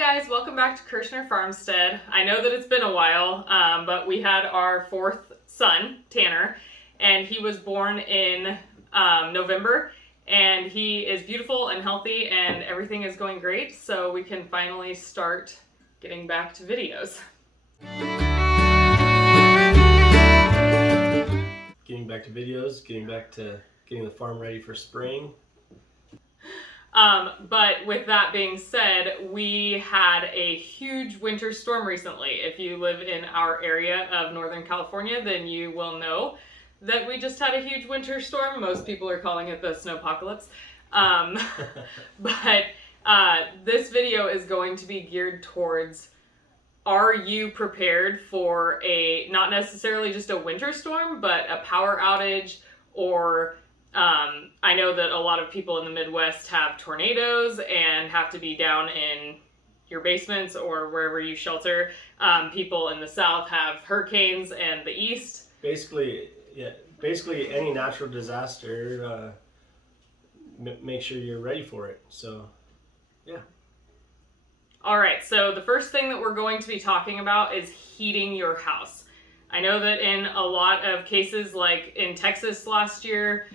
guys, welcome back to Kirshner Farmstead. I know that it's been a while, but we had our fourth son, Tanner, and he was born in November, and he is beautiful and healthy, and everything is going great, so we can finally start getting back to videos. Getting back to videos, getting back to getting the farm ready for spring. But with that being said, we had a huge winter storm recently. If you live in our area of Northern California, then you will know that we just had a huge winter storm. Most people are calling it the snowpocalypse. But this video is going to be geared towards, are you prepared for not necessarily just a winter storm, but a power outage, or I know that a lot of people in the Midwest have tornadoes and have to be down in your basements or wherever you shelter. People in the South have hurricanes, and the East. Basically any natural disaster, make sure you're ready for it. So, yeah. All right, so the first thing that we're going to be talking about is heating your house. I know that in a lot of cases, like in Texas last year,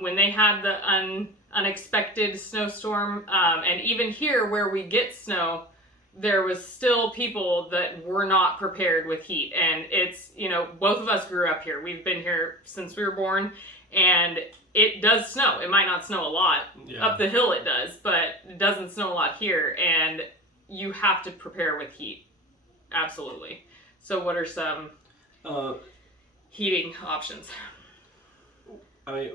when they had the unexpected snowstorm, and even here where we get snow, there was still people that were not prepared with heat. And it's, both of us grew up here. We've been here since we were born, and it does snow. It might not snow a lot. Yeah. Up the hill it does, but it doesn't snow a lot here, and you have to prepare with heat. Absolutely. So what are some heating options? I mean,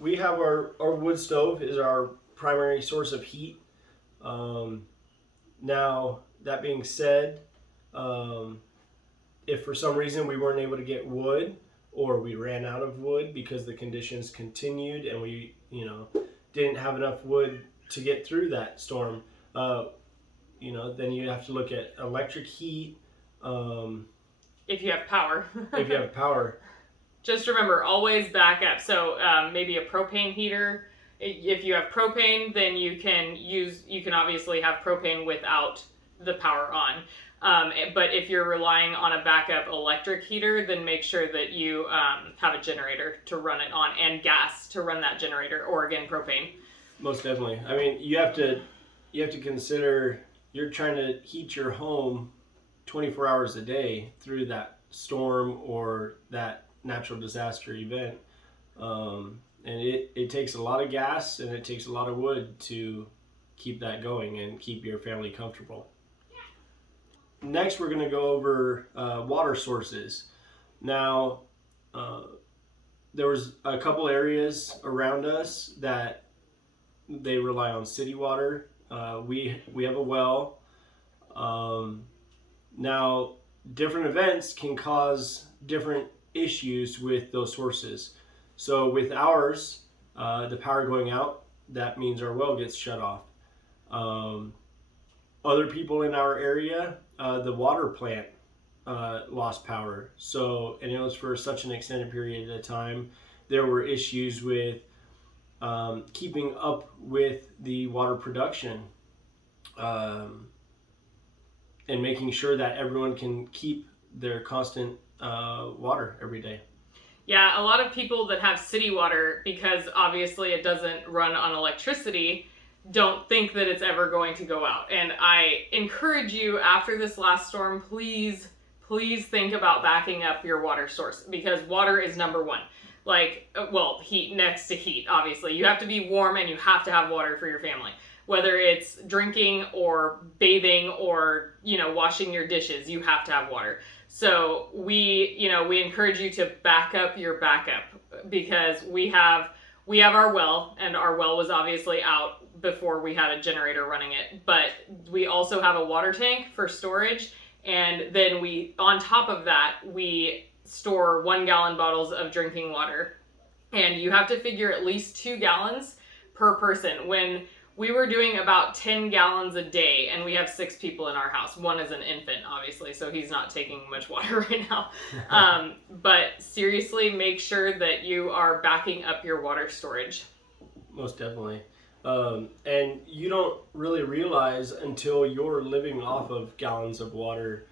we have our wood stove is our primary source of heat. Now, that being said, if for some reason we weren't able to get wood, or we ran out of wood because the conditions continued and we, didn't have enough wood to get through that storm, then you have to look at electric heat. If you have power. If you have power. Just remember, always back up. So maybe a propane heater. If you have propane, then you can obviously have propane without the power on. But if you're relying on a backup electric heater, then make sure that you have a generator to run it on, and gas to run that generator, or again, propane. Most definitely. I mean, you have to consider you're trying to heat your home 24 hours a day through that storm or that natural disaster event, and it takes a lot of gas and it takes a lot of wood to keep that going and keep your family comfortable. Next, we're going to go over water sources. Now, there was a couple areas around us that they rely on city water. We have a well. Now, different events can cause different issues with those sources. So with ours, the power going out, that means our well gets shut off. Other people in our area, the water plant lost power. So, and it was for such an extended period of time. There were issues with keeping up with the water production, and making sure that everyone can keep their constant water every day. Yeah, a lot of people that have city water, because obviously it doesn't run on electricity, don't think that it's ever going to go out. And I encourage you, after this last storm, please think about backing up your water source, because water is number one. Heat next to heat, obviously. You have to be warm and you have to have water for your family. Whether it's drinking or bathing or, washing your dishes, you have to have water. So we encourage you to back up your backup, because we have our well, and our well was obviously out before we had a generator running it. But we also have a water tank for storage, and then on top of that, we store 1 gallon bottles of drinking water. And you have to figure at least 2 gallons per person. When we were doing about 10 gallons a day, and we have 6 people in our house. One is an infant, obviously, so he's not taking much water right now. But seriously, make sure that you are backing up your water storage. Most definitely. And you don't really realize until you're living off of gallons of water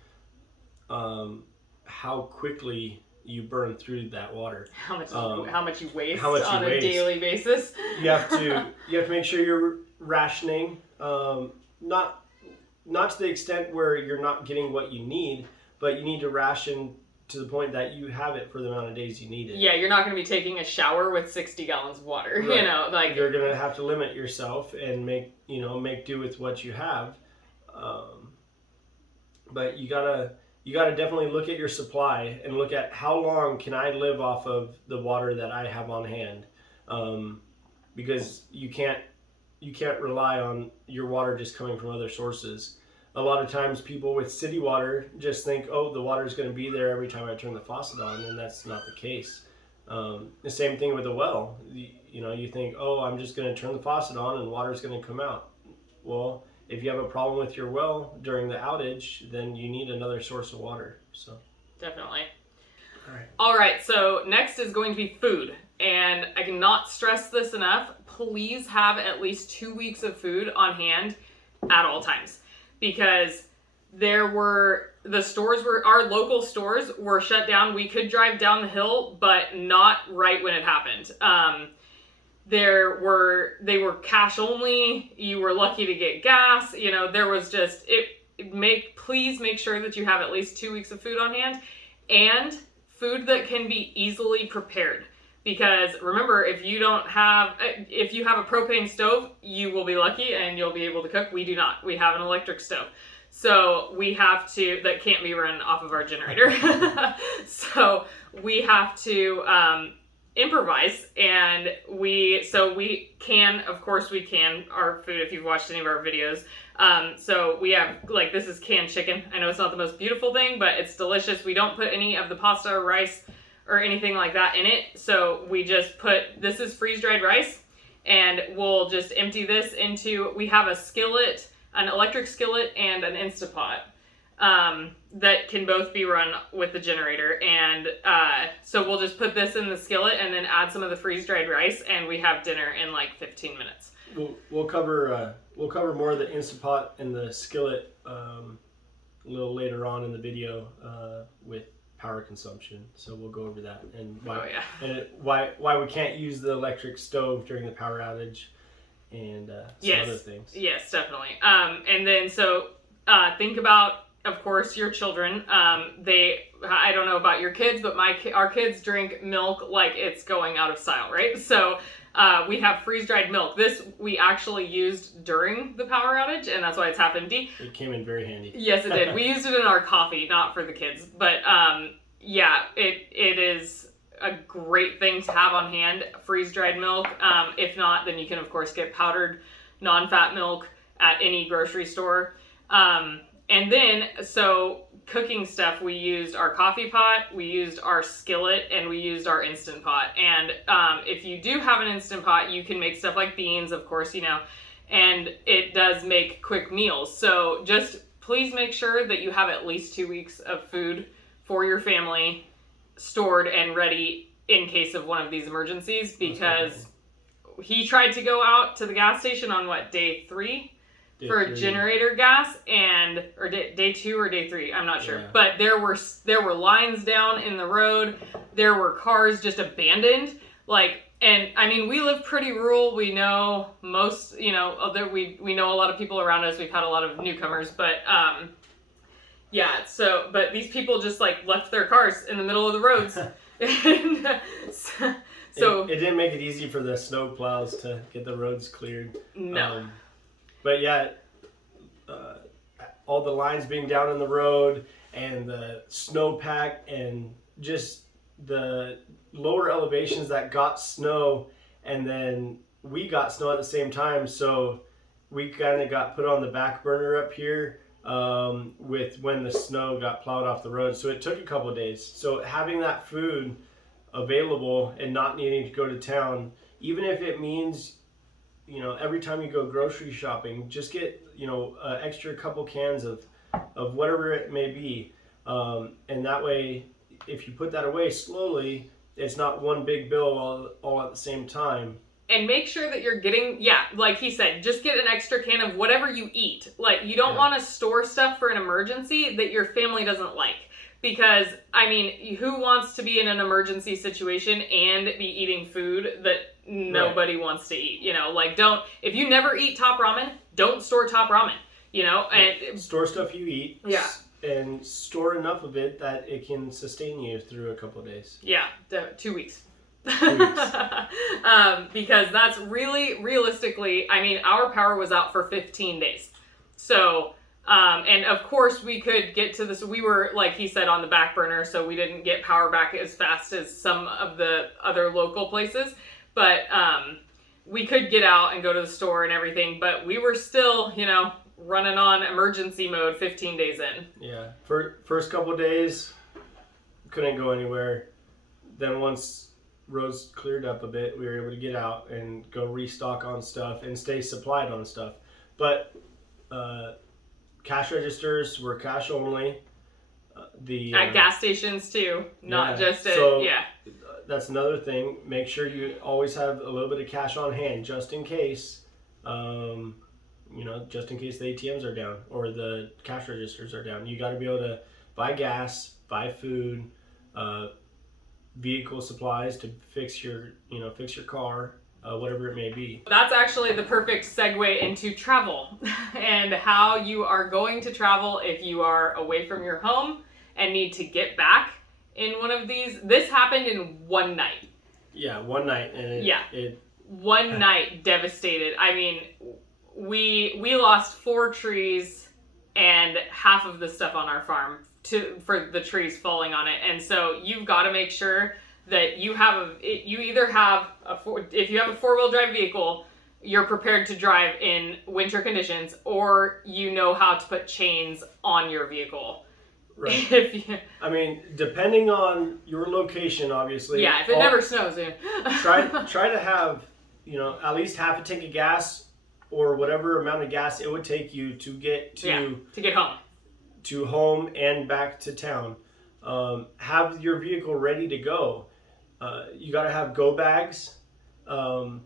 how quickly you burn through that water. How much you waste on a daily basis. You have to make sure you're rationing, not to the extent where you're not getting what you need, but you need to ration to the point that you have it for the amount of days you need it. Yeah, you're not going to be taking a shower with 60 gallons of water. Right. You know, like you're going to have to limit yourself and make do with what you have. But you gotta definitely look at your supply and look at how long can I live off of the water that I have on hand, because you can't rely on your water just coming from other sources. A lot of times people with city water just think, oh, the water is going to be there every time I turn the faucet on, and that's not the case. The same thing with a well. You think, oh, I'm just going to turn the faucet on and water is going to come out. Well, if you have a problem with your well during the outage, then you need another source of water. So definitely. All right, so next is going to be food. And I cannot stress this enough. Please have at least 2 weeks of food on hand at all times. Because our local stores were shut down. We could drive down the hill, but not right when it happened. They were cash only. You were lucky to get gas. There was just please make sure that you have at least 2 weeks of food on hand, and food that can be easily prepared. Because remember, if you have a propane stove, you will be lucky and you'll be able to cook. We do not. We have an electric stove. So that can't be run off of our generator. So we have to improvise, and we can our food, if you've watched any of our videos. So we have, this is canned chicken. I know it's not the most beautiful thing, but it's delicious. We don't put any of the pasta or rice or anything like that in it. So we just this is freeze-dried rice, and we'll just empty this into, we have a skillet, an electric skillet, and an Instapot that can both be run with the generator. And so we'll just put this in the skillet and then add some of the freeze-dried rice, and we have dinner in 15 minutes. We'll cover more of the Instapot and the skillet a little later on in the video with power consumption, so we'll go over that and why we can't use the electric stove during the power outage, and some other things. Yes, definitely. And then think about, of course, your children. I don't know about your kids, but our kids drink milk like it's going out of style, right? So we have freeze-dried milk. This we actually used during the power outage, and that's why it's happened. It came in very handy. Yes, it did. We used it in our coffee, not for the kids. But it is a great thing to have on hand, freeze-dried milk. If not, then you can, of course, get powdered non-fat milk at any grocery store. And then, cooking stuff, we used our coffee pot, we used our skillet, and we used our Instant Pot. And if you do have an Instant Pot, you can make stuff like beans, of course, and it does make quick meals. So just please make sure that you have at least 2 weeks of food for your family stored and ready in case of one of these emergencies, because he tried to go out to the gas station on day 3? For generator gas, or day 2 or day 3, I'm not sure. Yeah. But there were lines down in the road. There were cars just abandoned. And I mean, we live pretty rural. We know most, we know a lot of people around us. We've had a lot of newcomers, but but these people just left their cars in the middle of the roads. And so it didn't make it easy for the snow plows to get the roads cleared. No. But all the lines being down in the road, and the snowpack, and just the lower elevations that got snow, and then we got snow at the same time, so we kind of got put on the back burner up here with when the snow got plowed off the road. So it took a couple of days. So having that food available and not needing to go to town, even if it means every time you go grocery shopping, just get extra couple cans of whatever it may be, and that way, if you put that away slowly, it's not one big bill all at the same time. and make sure that you're getting, like he said, just get an extra can of whatever you eat. Like, you don't want to store stuff for an emergency that your family doesn't like. Because, I mean, who wants to be in an emergency situation and be eating food that nobody wants to eat? You know, like, if you never eat top ramen, don't store top ramen, you know? And store stuff you eat. Yeah. And store enough of it that it can sustain you through a couple of days. Yeah, 2 weeks. 2 weeks. Because that's really, realistically, I mean, our power was out for 15 days. So... and of course we could get to this, we were, like he said, on the back burner, so we didn't get power back as fast as some of the other local places, but we could get out and go to the store and everything, but we were still, you know, running on emergency mode 15 days in. Yeah, first couple days, couldn't go anywhere. Then once roads cleared up a bit, we were able to get out and go restock on stuff and stay supplied on stuff. But cash registers were cash only. At gas stations too, not just at, that's another thing. Make sure you always have a little bit of cash on hand, just in case, just in case the ATMs are down or the cash registers are down. You got to be able to buy gas, buy food, vehicle supplies to fix your car. Whatever it may be. That's actually the perfect segue into travel and how you are going to travel if you are away from your home and need to get back in one of these. This happened in one night. Yeah, one night. And one night devastated. I mean, we lost 4 trees and half of the stuff on our farm for the trees falling on it. And so you've got to make sure that you have if you have a 4-wheel drive vehicle, you're prepared to drive in winter conditions, or you know how to put chains on your vehicle. Right. I mean, depending on your location, obviously. Yeah, if it never snows, try to have, at least half a tank of gas or whatever amount of gas it would take you to get to get home. To home and back to town. Have your vehicle ready to go. You got to have go bags. And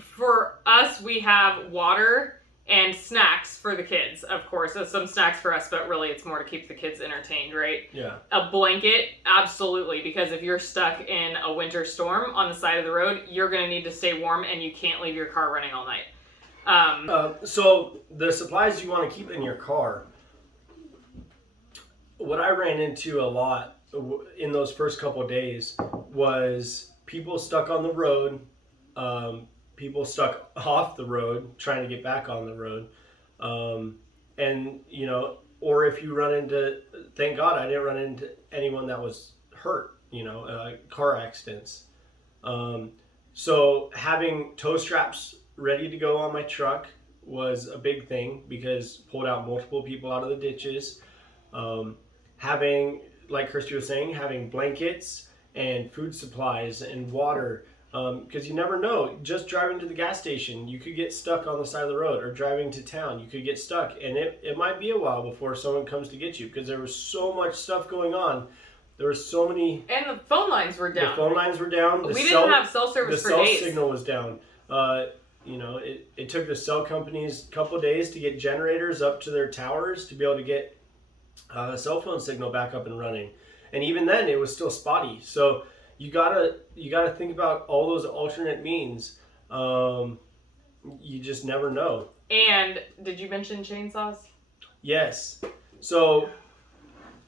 for us, we have water and snacks for the kids, of course. So some snacks for us, but really it's more to keep the kids entertained, right? Yeah. A blanket, absolutely, because if you're stuck in a winter storm on the side of the road, you're going to need to stay warm and you can't leave your car running all night. So the supplies you want to keep in your car, what I ran into a lot in those first couple of days was people stuck on the road, people stuck off the road trying to get back on the road, or if you run into, thank God I didn't run into anyone that was hurt, car accidents. So having tow straps ready to go on my truck was a big thing because pulled out multiple people out of the ditches. Having, like Kirsty was saying, having blankets and food supplies and water, because you never know. Just driving to the gas station, you could get stuck on the side of the road, or driving to town, you could get stuck, and it might be a while before someone comes to get you because there was so much stuff going on. There were so many... And the phone lines were down. The phone lines were down. We didn't have cell service for days. The cell signal was down. It took the cell companies a couple of days to get generators up to their towers to be able to get the cell phone signal back up and running, and even then it was still spotty. So you gotta think about all those alternate means. You just never know. And did you mention chainsaws? Yes. So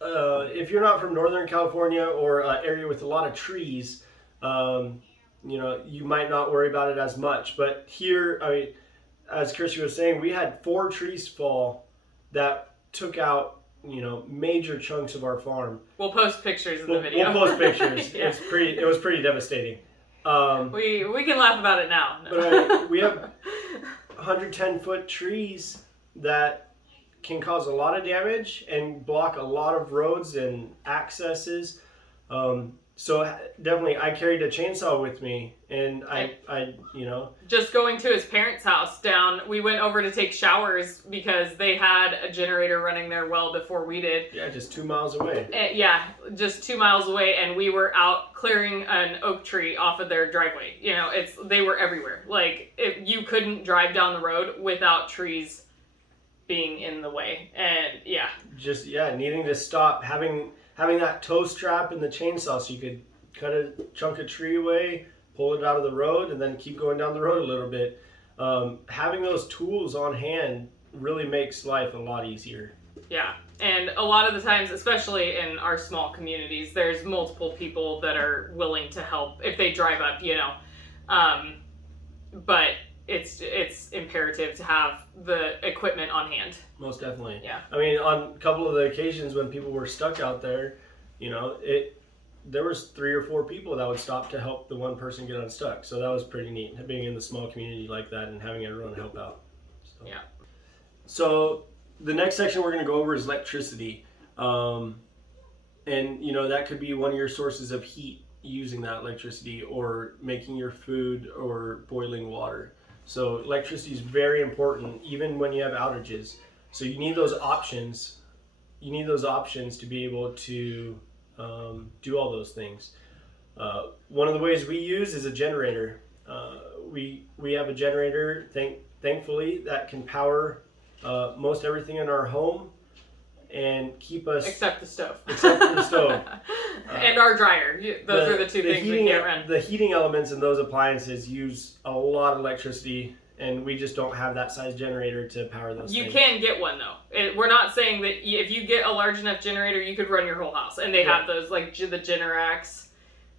if you're not from Northern California or an area with a lot of trees, you might not worry about it as much. But here, I mean, as Kirsty was saying, we had 4 trees fall that took out major chunks of our farm. We'll post pictures in the video. We'll post pictures. Yeah. It was pretty devastating. We can laugh about it now. No. But we have 110-foot trees that can cause a lot of damage and block a lot of roads and accesses. So definitely, I carried a chainsaw with me, and I Just going to his parents' house we went over to take showers because they had a generator running there well before we did. Yeah, just 2 miles away. Yeah, just 2 miles away, and we were out clearing an oak tree off of their driveway. They were everywhere. Like, you couldn't drive down the road without trees being in the way, and needing to stop, having that tow strap in the chainsaw so you could cut a chunk of tree away, pull it out of the road, and then keep going down the road a little bit. Having those tools on hand really makes life a lot easier. Yeah, and a lot of the times, especially in our small communities, there's multiple people that are willing to help if they drive up, but it's imperative to have the equipment on hand. Most definitely. Yeah. I mean, on a couple of the occasions when people were stuck out there, there was 3 or 4 people that would stop to help the one person get unstuck. So that was pretty neat, being in the small community like that and having everyone help out. Yeah. So the next section we're going to go over is electricity. And, that could be one of your sources of heat, using that electricity, or making your food or boiling water. So electricity is very important, even when you have outages. So you need those options. You need those options to be able to do all those things. One of the ways we use is a generator. We have a generator, thankfully, that can power most everything in our home and keep us... Except the stove. Except for the stove. And our dryer. Those are the two things we can't run. The heating elements in those appliances use a lot of electricity, and we just don't have that size generator to power those things. You can get one, though. We're not saying that if you get a large enough generator, you could run your whole house. And they have those, like the Generacs,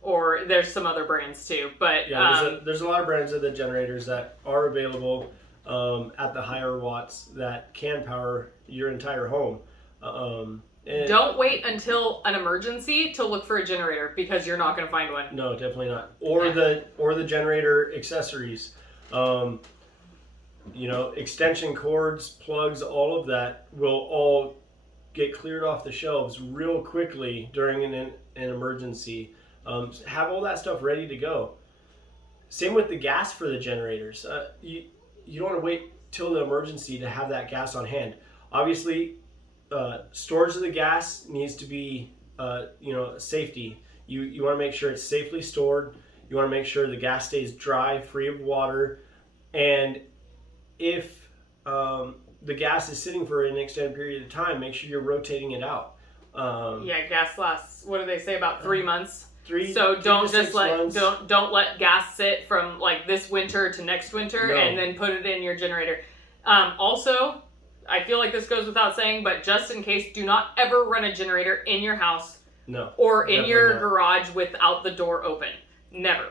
or there's some other brands, too. But there's a lot of brands of the generators that are available at the higher watts that can power your entire home. Don't wait until an emergency to look for a generator, because you're not going to find one. No, definitely not. Or the generator accessories. Extension cords, plugs, all of that will all get cleared off the shelves real quickly during an emergency. Have all that stuff ready to go. Same with the gas for the generators. You don't want to wait till the emergency to have that gas on hand. Obviously, storage of the gas needs to be, safety. You want to make sure it's safely stored. You want to make sure the gas stays dry, free of water, and if the gas is sitting for an extended period of time, make sure you're rotating it out. Gas lasts, what do they say, about 3 months? So don't let gas sit from like this winter to next winter and then put it in your generator. Also, I feel like this goes without saying, but just in case, do not ever run a generator in your house or in your garage without the door open. Never.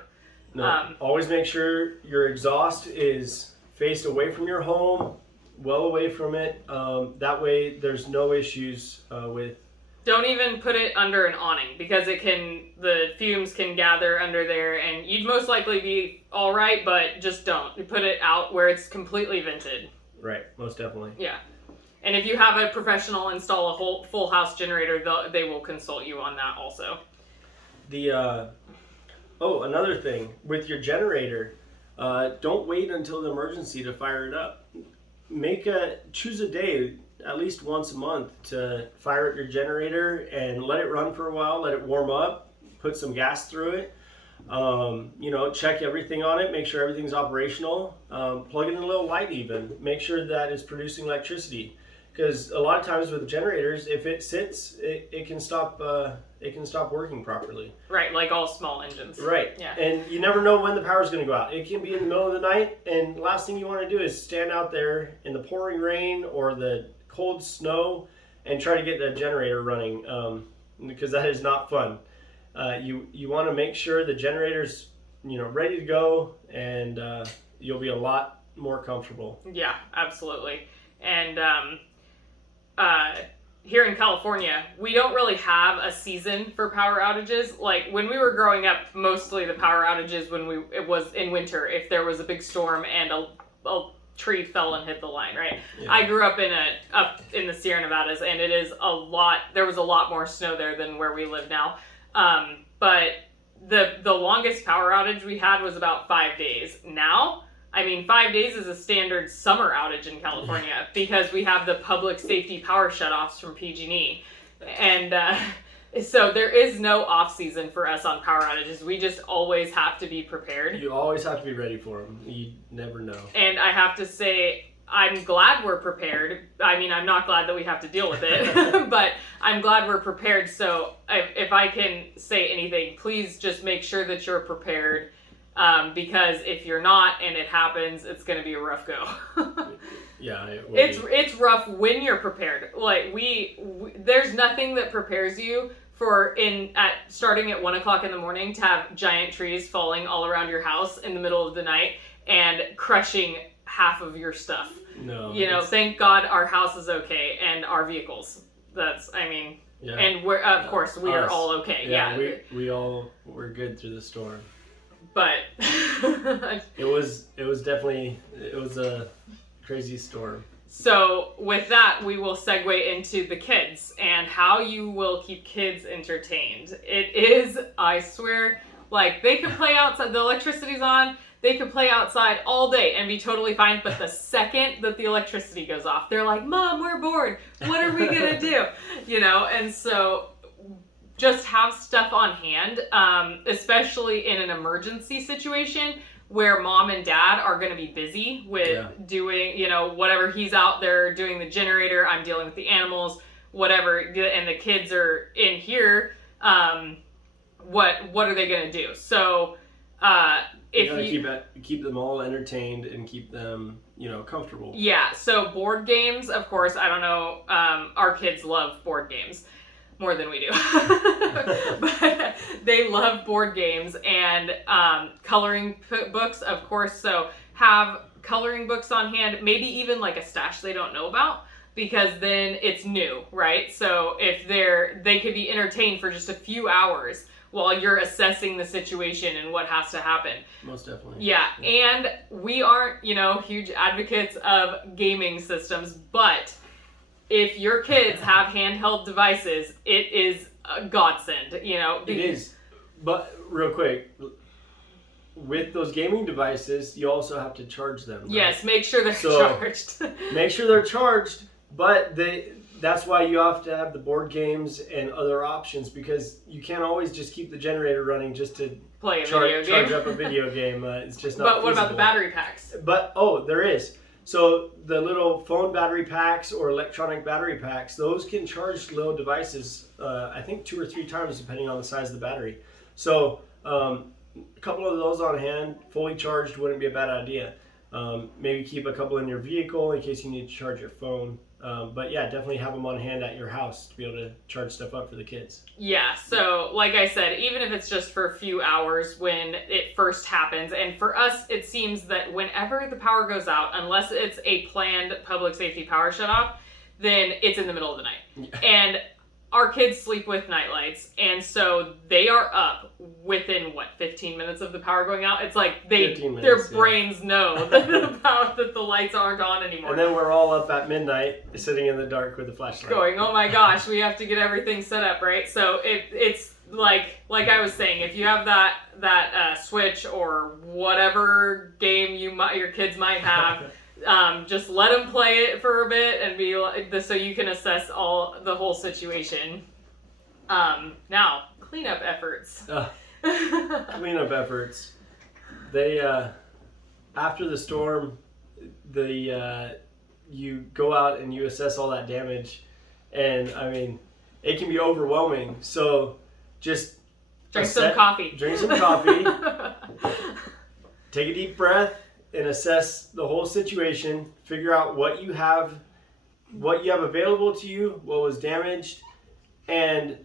No. Always make sure your exhaust is faced away from your home, well away from it. That way there's no issues with... Don't even put it under an awning, because the fumes can gather under there, and you'd most likely be all right, but just don't. You put it out where it's completely vented. Right, most definitely. Yeah. And if you have a professional install a whole full house generator, they will consult you on that also. Another thing with your generator, don't wait until the emergency to fire it up. Choose a day, at least once a month, to fire up your generator and let it run for a while, let it warm up, put some gas through it. Check everything on it, make sure everything's operational. Plug in a little light even. Make sure that it's producing electricity. Because a lot of times with generators, if it sits, it can stop working properly. Right, like all small engines. Right. Yeah. And you never know when the power's going to go out. It can be in the middle of the night, and the last thing you want to do is stand out there in the pouring rain or the cold snow and try to get the generator running, because that is not fun. You want to make sure the generator's ready to go, and you'll be a lot more comfortable. Yeah, absolutely. And here in California, we don't really have a season for power outages. Like when we were growing up, mostly the power outages it was in winter if there was a big storm and a tree fell and hit the line, right? Yeah. I grew up in the Sierra Nevadas, and there was a lot more snow there than where we live now. But the longest power outage we had was about 5 days. Now, I mean, 5 days is a standard summer outage in California because we have the public safety power shutoffs from PG&E. And so there is no off season for us on power outages. We just always have to be prepared. You always have to be ready for them. You never know. And I have to say, I'm glad we're prepared. I mean, I'm not glad that we have to deal with it, but I'm glad we're prepared. So if I can say anything, please just make sure that you're prepared, because if you're not and it happens, it's going to be a rough go. Yeah, it's rough when you're prepared. Like there's nothing that prepares you for starting at 1 o'clock in the morning to have giant trees falling all around your house in the middle of the night and crushing half of your stuff. No. Thank God our house is okay and our vehicles. Yeah. And we're, of course, we are all okay. Yeah. We're good through the storm. But it was a crazy storm. So with that, we will segue into the kids and how you will keep kids entertained. It is, I swear, like they can play outside, the electricity's on, they could play outside all day and be totally fine, but the second that the electricity goes off, they're like, Mom, we're bored. What are we going to do? And so just have stuff on hand, especially in an emergency situation where Mom and Dad are going to be busy with doing, whatever. He's out there doing the generator, I'm dealing with the animals, whatever, and the kids are in here. What are they going to do? So, if you keep them all entertained and keep them, comfortable. Yeah. So board games, of course, I don't know. Our kids love board games more than we do, but they love board games and coloring books, of course. So have coloring books on hand, maybe even like a stash they don't know about, because then it's new, right? So if they could be entertained for just a few hours while you're assessing the situation and what has to happen. Most definitely. Yeah. And we aren't, huge advocates of gaming systems, but if your kids have handheld devices, it is a godsend, It is. But real quick, with those gaming devices, you also have to charge them. Right? Yes, make sure they're charged. Make sure they're charged, but that's why you have to have the board games and other options, because you can't always just keep the generator running just to play a video game. Charge up a video game. It's just not But what feasible. about the battery packs? But, there is. So the little phone battery packs or electronic battery packs, those can charge little devices, I think 2 or 3 times depending on the size of the battery. So a couple of those on hand, fully charged, wouldn't be a bad idea. Maybe keep a couple in your vehicle in case you need to charge your phone. But yeah, definitely have them on hand at your house to be able to charge stuff up for the kids. Yeah, so like I said, even if it's just for a few hours when it first happens, and for us, it seems that whenever the power goes out, unless it's a planned public safety power shutoff, then it's in the middle of the night. Yeah. And our kids sleep with nightlights, and so they are up within 15 minutes of the power going out. It's like their brains know that the lights aren't on anymore. And then we're all up at midnight, sitting in the dark with a flashlight, going, oh my gosh, we have to get everything set up, right? So it's like I was saying, if you have that Switch or whatever game your kids might have. Just let them play it for a bit and be like, so you can assess the whole situation. Now, cleanup efforts. Cleanup efforts. They after the storm, you go out and you assess all that damage, and I mean, it can be overwhelming. So just drink some coffee. Take a deep breath and assess the whole situation. Figure out what you have available to you, what was damaged, and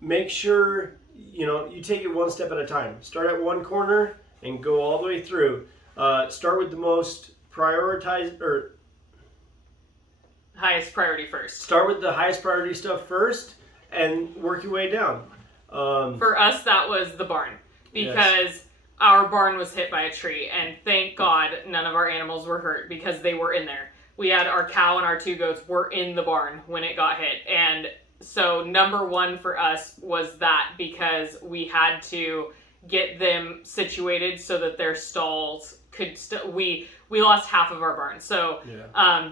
make sure you take it one step at a time. Start at one corner and go all the way through. Start with the most prioritized or highest priority first. Start with the highest priority stuff first and work your way down. For us, that was the barn, because our barn was hit by a tree, and thank God none of our animals were hurt because they were in there. We had our cow and our 2 goats were in the barn when it got hit. And so number one for us was that, because we had to get them situated so that their stalls could we lost half of our barn. So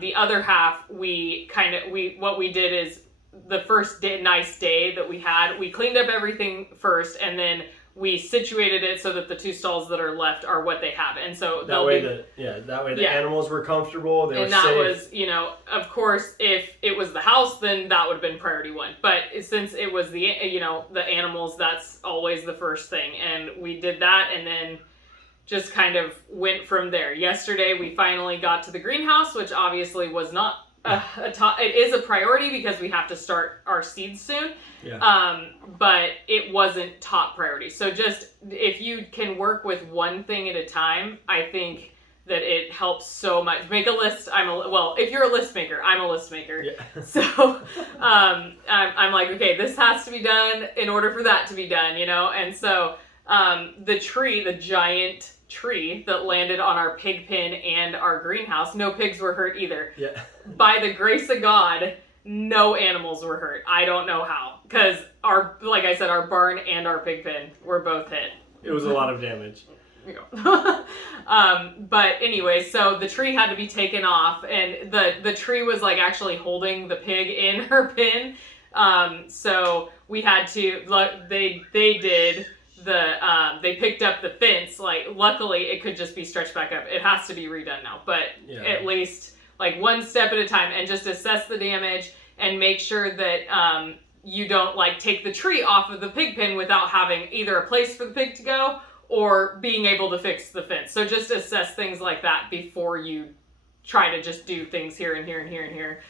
the other half what we did is the first nice day that we cleaned up everything first, and then we situated it so that the 2 stalls that are left are what they have. And so that way the animals were comfortable, they were safe. And that was, of course, if it was the house, then that would have been priority 1. But since it was the animals, that's always the first thing. And we did that, and then just kind of went from there. Yesterday, we finally got to the greenhouse, which obviously was not it is a priority because we have to start our seeds soon. But it wasn't top priority. So just if you can work with one thing at a time, I think that it helps so much. Make a list. If you're a list maker, I'm a list maker. Yeah. So I'm like, okay, this has to be done in order for that to be done, And so the giant tree that landed on our pig pen and our greenhouse, no pigs were hurt either. Yeah. By the grace of God, no animals were hurt. I don't know how, because like I said, our barn and our pig pen were both hit. It was a lot of damage. But anyway, so the tree had to be taken off, and the tree was like actually holding the pig in her pen. So we had to, they picked up the fence. Like, luckily it could just be stretched back up. It has to be redone now, but at least like one step at a time, and just assess the damage and make sure that you don't like take the tree off of the pig pen without having either a place for the pig to go or being able to fix the fence. So just assess things like that before you try to just do things here and here and here and here.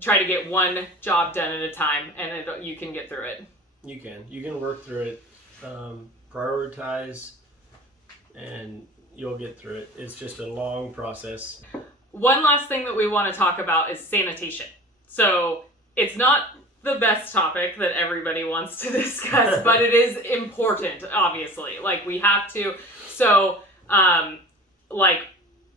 Try to get one job done at a time, and you can get through it. You can work through it. Prioritize, and you'll get through it. It's just a long process. One last thing that we want to talk about is sanitation. So it's not the best topic that everybody wants to discuss, but it is important, obviously. Like, we have to. So, like,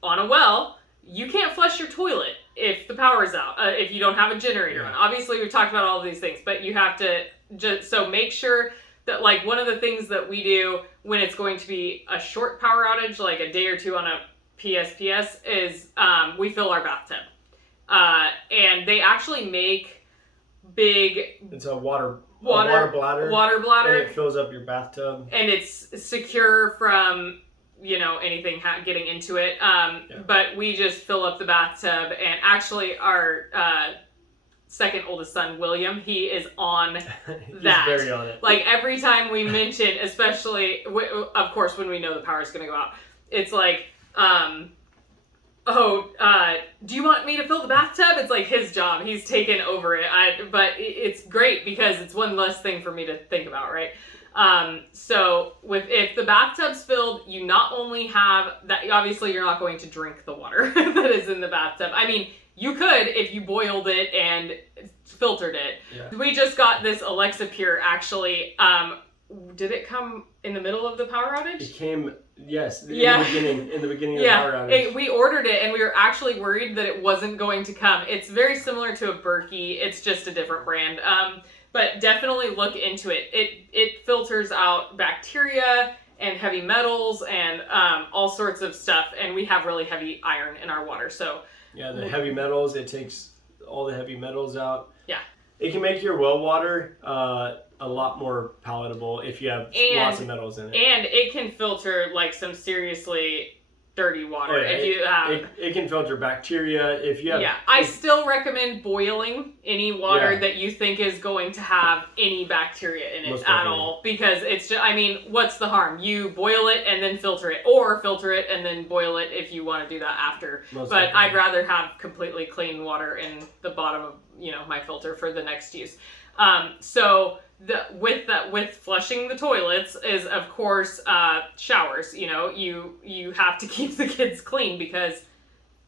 on a well, you can't flush your toilet if the power is out, if you don't have a generator on. Obviously, we've talked about all of these things, but you have to so make sure that, like, one of the things that we do when it's going to be a short power outage, like a day or 2 on a PSPS, is we fill our bathtub. And they actually make big... It's a water bladder. Water bladder. And it fills up your bathtub. And it's secure from, anything getting into it. But we just fill up the bathtub. And actually, our second oldest son, William, he is on that. He's very on it. Like, every time we mention, especially, of course, when we know the power's going to go out, it's like... do you want me to fill the bathtub? It's like his job. He's taken over it. But it's great because it's one less thing for me to think about, right? So if the bathtub's filled, you not only have that, obviously you're not going to drink the water that is in the bathtub. I mean, you could if you boiled it and filtered it. Yeah. We just got this Alexa Pure, actually. Did it come in the middle of the power outage? It came, yes, in the beginning of the power outage. We ordered it, and we were actually worried that it wasn't going to come. It's very similar to a Berkey. It's just a different brand. But definitely look into it. It filters out bacteria and heavy metals and all sorts of stuff, and we have really heavy iron in our water. So yeah, the heavy metals, it takes all the heavy metals out. Yeah. It can make your well water a lot more palatable if you have lots of metals in it. And it can filter like some seriously dirty water. If you have, it can filter bacteria if you have. Yeah, I still recommend boiling any water that you think is going to have any bacteria in it at all, because it's just, I mean, what's the harm? You boil it and then filter it, or filter it and then boil it if you want to do that after. But I'd rather have completely clean water in the bottom of my filter for the next use. So with flushing the toilets is, of course, showers. You have to keep the kids clean because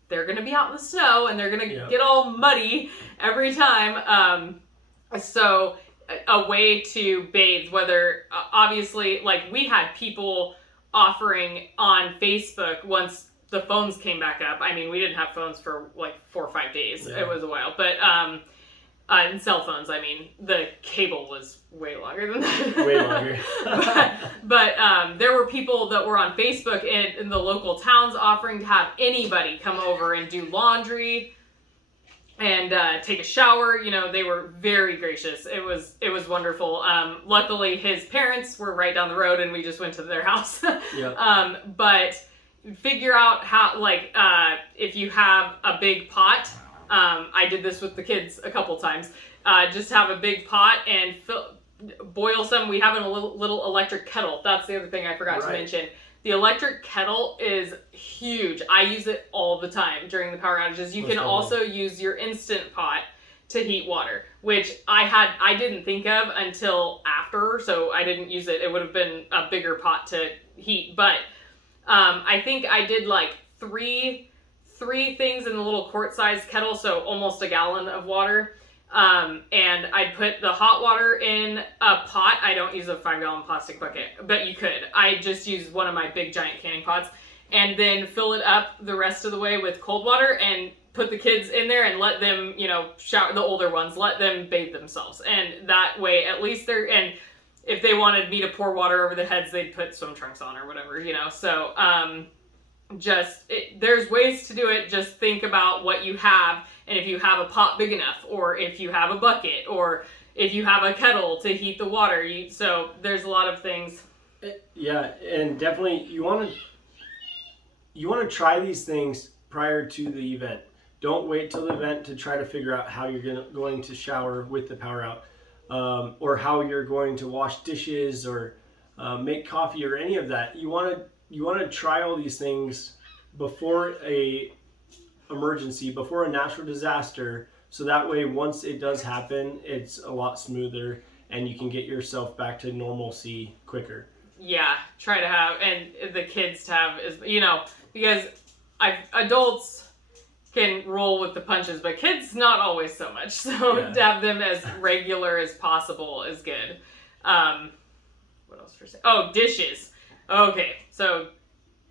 they're going to be out in the snow and they're going to get all muddy every time. So a way to bathe, whether obviously, like, we had people offering on Facebook once the phones came back up. I mean, we didn't have phones for like 4 or 5 days. Yeah. It was a while, but And cell phones, I mean, the cable was way longer than that. Way longer. but there were people that were on Facebook in the local towns offering to have anybody come over and do laundry and take a shower. You know, they were very gracious. It was wonderful. Luckily, his parents were right down the road, and we just went to their house. Yeah. But figure out how, like, if you have a big pot. I did this with the kids a couple times. Just have a big pot and boil some. We have a little electric kettle. That's the other thing I forgot to mention. The electric kettle is huge. I use it all the time during the power outages. You can also use your Instant Pot to heat water, which I didn't think of until after, so I didn't use it. It would have been a bigger pot to heat, but I think I did like three things in the little quart-sized kettle, so almost a gallon of water. And I'd put the hot water in a pot. I don't use a 5-gallon plastic bucket, but you could. I just use one of my big giant canning pots, and then fill it up the rest of the way with cold water and put the kids in there and let them, you know, shower, the older ones, let them bathe themselves. And that way, at least and if they wanted me to pour water over their heads, they'd put swim trunks on or whatever, you know. So, there's ways to do it. Just think about what you have, and if you have a pot big enough, or if you have a bucket, or if you have a kettle to heat the water. So there's a lot of things. Yeah, and definitely you want to try these things prior to the event. Don't wait till the event to try to figure out how you're going to shower with the power out, or how you're going to wash dishes or make coffee or any of that. You want to try all these things before a emergency, before a natural disaster, so that way once it does happen, it's a lot smoother and you can get yourself back to normalcy quicker. Yeah, try to have, and the kids to have, you know, because adults can roll with the punches, but kids not always so much. So to have them as regular as possible is good. What else for say? Oh, dishes. Okay, so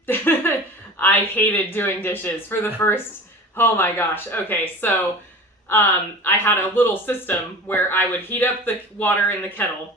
I hated doing dishes for the first, oh my gosh. Okay, so I had a little system where I would heat up the water in the kettle.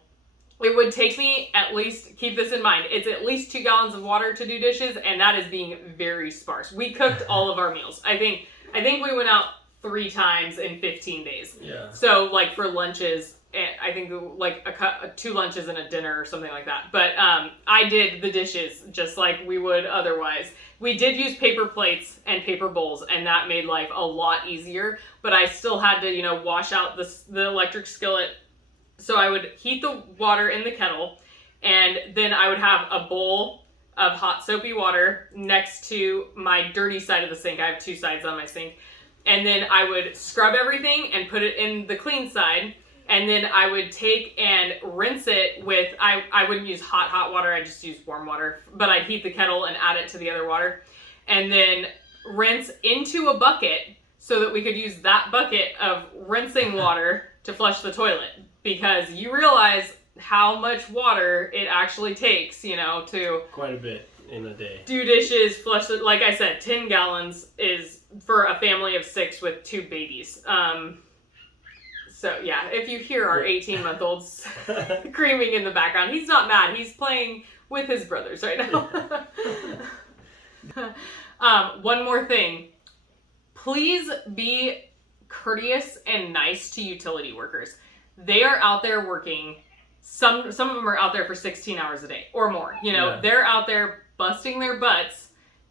It would take me at least, keep this in mind, it's at least 2 gallons of water to do dishes, and that is being very sparse. We cooked all of our meals. I think we went out 3 times in 15 days. Yeah. So like for lunches, I think like 2 lunches and a dinner or something like that. But I did the dishes just like we would otherwise. We did use paper plates and paper bowls, and that made life a lot easier. But I still had to, you know, wash out the electric skillet. So I would heat the water in the kettle, and then I would have a bowl of hot soapy water next to my dirty side of the sink. I have 2 sides on my sink. And then I would scrub everything and put it in the clean side. And then I would take and rinse it with, I wouldn't use hot water, I just use warm water. But I'd heat the kettle and add it to the other water. And then rinse into a bucket so that we could use that bucket of rinsing water to flush the toilet. Because you realize how much water it actually takes, you know, to... Quite a bit in a day. Do dishes, flush it. Like I said, 10 gallons is for a family of 6 with 2 babies. So yeah, if you hear our 18-month-old screaming in the background, he's not mad. He's playing with his brothers right now. One more thing. Please be courteous and nice to utility workers. They are out there working. Some of them are out there for 16 hours a day or more. You know, They're out there busting their butts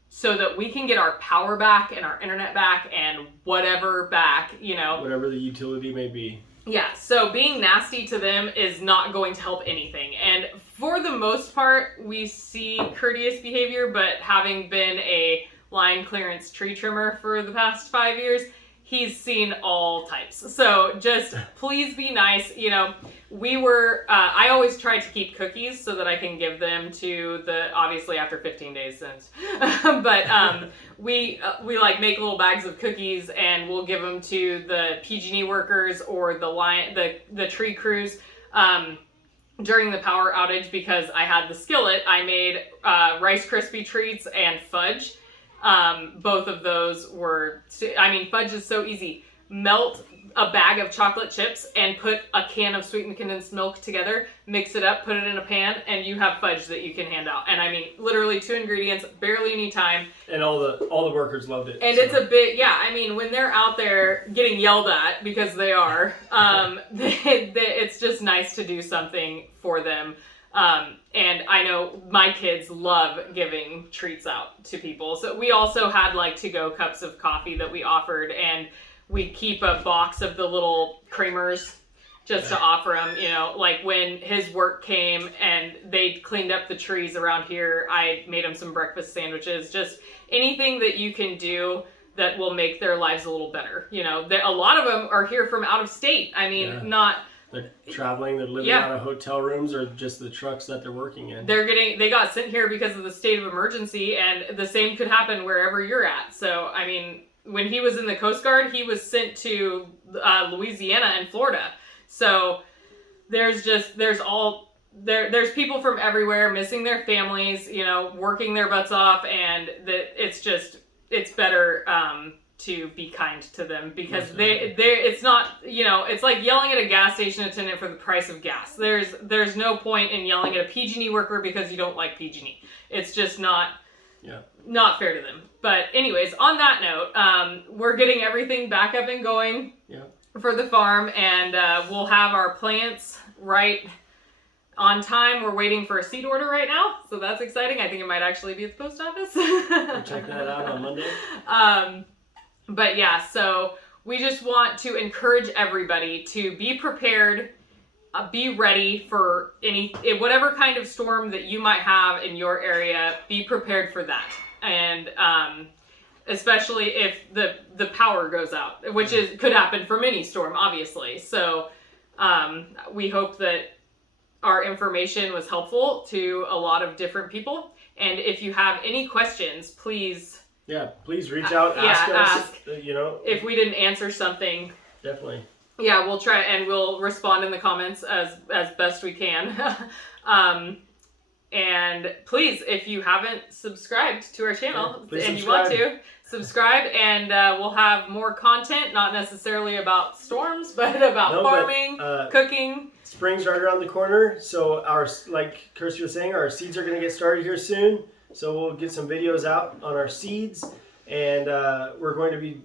so that we can get our power back and our internet back and whatever back, you know. Whatever the utility may be. Yeah, so being nasty to them is not going to help anything. And for the most part, we see courteous behavior, but having been a line clearance tree trimmer for the past 5 years, he's seen all types. So just please be nice. You know, I always try to keep cookies so that I can give them to obviously after 15 days since, but we like make little bags of cookies and we'll give them to the PG&E workers or the tree crews during the power outage. Because I had the skillet, I made Rice Krispie treats and fudge. Both of those were, I mean, fudge is so easy. melt a bag of chocolate chips and put a can of sweetened condensed milk together, mix it up, put it in a pan, and you have fudge that you can hand out. And I mean, literally 2 ingredients, barely any time. And all the workers loved it. And so. it's a bit, yeah, I mean, when they're out there getting yelled at, because they are, it's just nice to do something for them. And I know my kids love giving treats out to people. So we also had like to-go cups of coffee that we offered, and we keep a box of the little creamers just to offer him, you know, like when his work came and they cleaned up the trees around here, I made him some breakfast sandwiches, just anything that you can do that will make their lives a little better. You know, a lot of them are here from out of state. I mean, They're traveling, they're living out of hotel rooms or just the trucks that they're working in. They got sent here because of the state of emergency, and the same could happen wherever you're at. So, I mean, when he was in the Coast Guard, he was sent to Louisiana and Florida. So there's people from everywhere missing their families, you know, working their butts off, and it's better to be kind to them, because it's not, you know, it's like yelling at a gas station attendant for the price of gas. There's no point in yelling at a PG&E worker because you don't like PG&E. It's just not fair to them. But anyways, on that note, we're getting everything back up and going for the farm, and we'll have our plants right on time. We're waiting for a seed order right now, so that's exciting. I think it might actually be at the post office. We'll check that out on Monday. But yeah, so we just want to encourage everybody to be prepared, be ready for whatever kind of storm that you might have in your area. Be prepared for that, and especially if the power goes out, which could happen from any storm, obviously. So we hope that our information was helpful to a lot of different people. And if you have any questions, please reach out, ask us. You know, if we didn't answer something, definitely. Yeah, we'll try, and we'll respond in the comments as best we can. And please, if you haven't subscribed to our channel and you want to, subscribe, and we'll have more content, not necessarily about storms, but about farming, cooking. Spring's right around the corner, so like Kirsty was saying, our seeds are going to get started here soon. So we'll get some videos out on our seeds, and we're going to be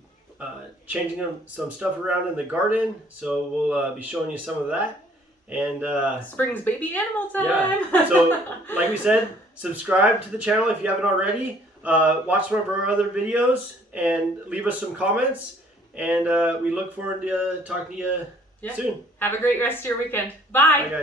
changing some stuff around in the garden. So we'll be showing you some of that. And spring's baby animal time. Yeah. So like we said, subscribe to the channel if you haven't already. Watch some of our other videos and leave us some comments. And we look forward to talking to you soon. Have a great rest of your weekend. Bye. Bye, guys.